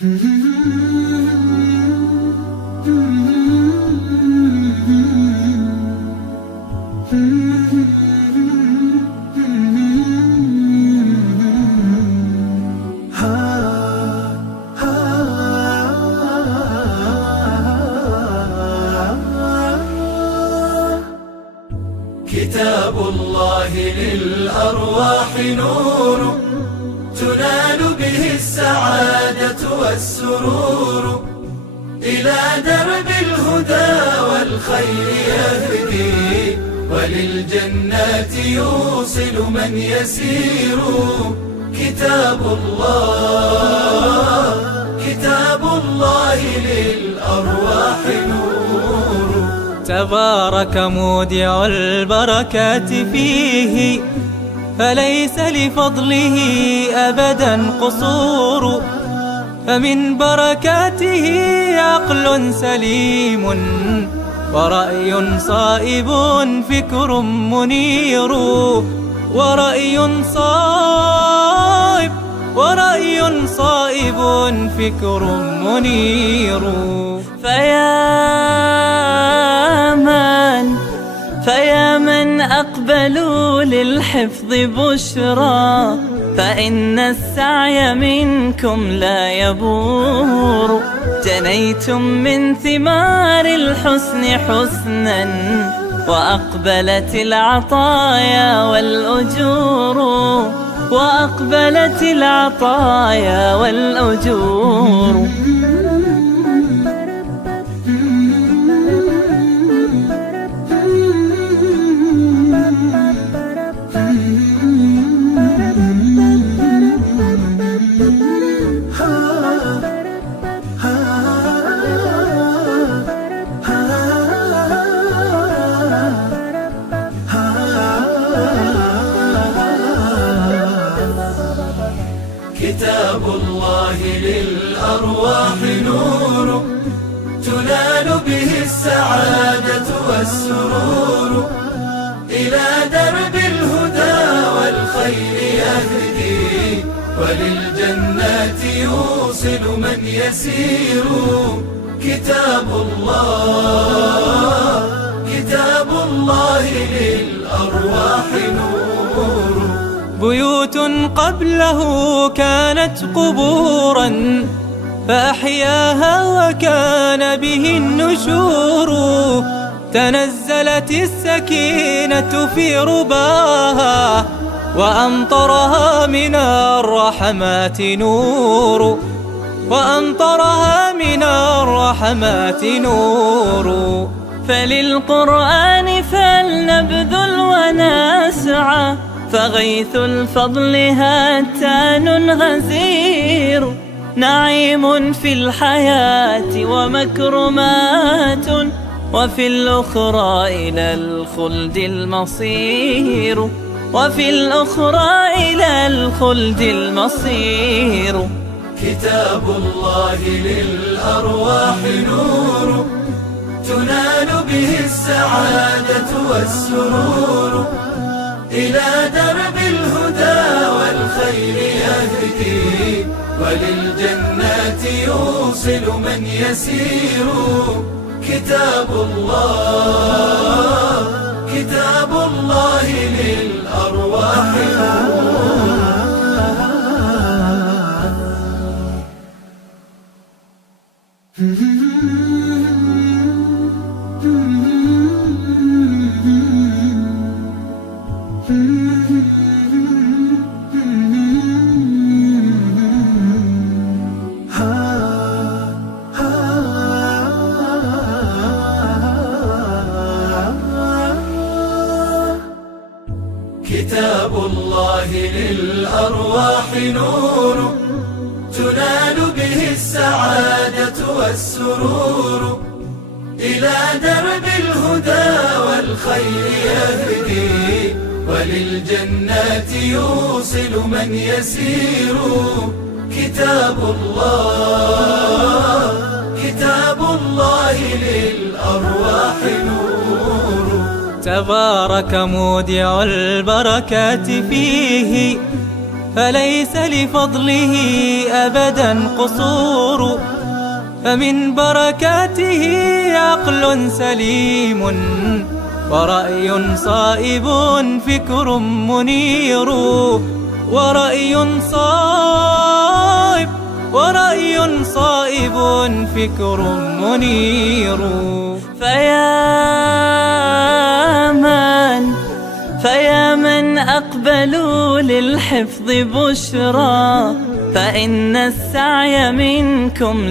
كتاب الله للأرواح نور، تنال به السعادة والسرور، إلى درب الهدى والخير يهدي، وللجنات يوصل من يسير. كتاب الله للأرواح نور. تبارك مودع البركات فيه، فليس لفضله أبدا قصور. فمن بركاته عقل سليم، ورأي صائب فكر منير. ورأي صائب فكر منير. فيا من أقبلوا للحفظ بشرى، فإن السعي منكم لا يبور. جنيتم من ثمار الحسن حسنا، وأقبلت العطايا والأجور. وأقبلت العطايا والأجور. كتاب الله للأرواح نور، تنال به السعادة والسرور، إلى درب الهدى والخير يهدي، وللجنات يوصل من يسير. كتاب الله للأرواح نور. بيوت قبله كانت قبورا، فأحياها وكان به النشور. تنزلت السكينة في رباها، وأمطرها من الرحمات نور. فللقرآن فلنبذل ونسعى، فغيث الفضل هاتان غزير. نعيم في الحياة ومكرمات، وفي الأخرى إلى الخلد المصير. كتاب الله للأرواح نور، تنال به السعادة والسرور، إلى درب الهدى والخير يهدي، وللجنات يوصل من يسير. كتاب الله للأرواح كتاب الله للأرواح نور، تنال به السعادة والسرور، إلى درب الهدى والخير يهدي، وللجنات يوصل من يسير. كتاب الله للأرواح نور. تبارك مودع البركات فيه، فليس لفضله أبدا قصور، فمن بركاته عقل سليم ورأي صائب فكر منير، ورأي صائب فكر منير. فيا من أقبلوا للحفظ بشرى، فإن السعي منكم